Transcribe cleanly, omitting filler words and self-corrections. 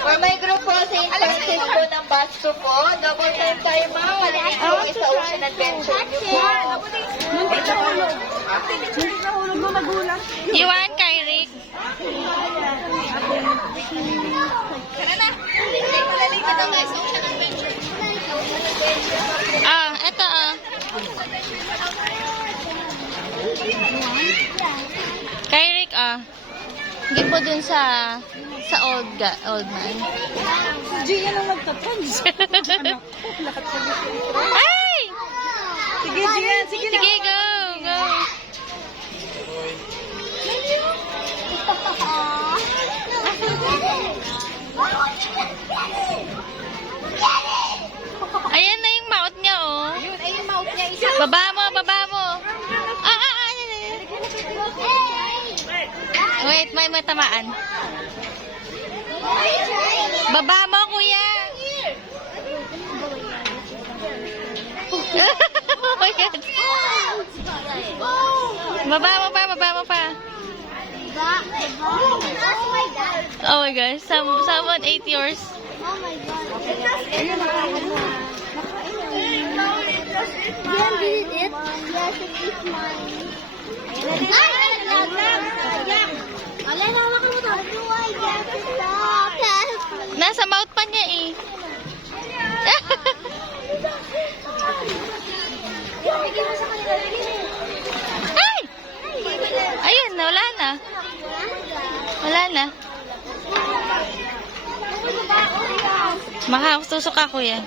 For my group po, St. Francis po ng Basco po. Double time tayo mga walinig po sa Ocean Adventure niyo po. You want, Kyrie? Tara na! Malaligo na guys, Ocean Adventure. Ah, eto ah. Kyrie ah. Hindi po dun sa old man. Gina lang nagtatrans. Ay! Sige, Gina. Sige na. Sige, go! Go! Ayan na yung mouth niya, oh. Yun, ay yung mouth niya isa. Baba mo, baba mo. Wait, may matamaan. Baba mo, kuya. Oh my God. Baba mo pa, baba mo pa. Oh my gosh, someone ate yours. Oh my God. Ayun, nakain mo. Jan, did it? Yes, it is mine. Wala na ako mo to. Nasa mouth pa niya eh. Ay! Ayun, wala na. Wala na. Makasusok ako yan.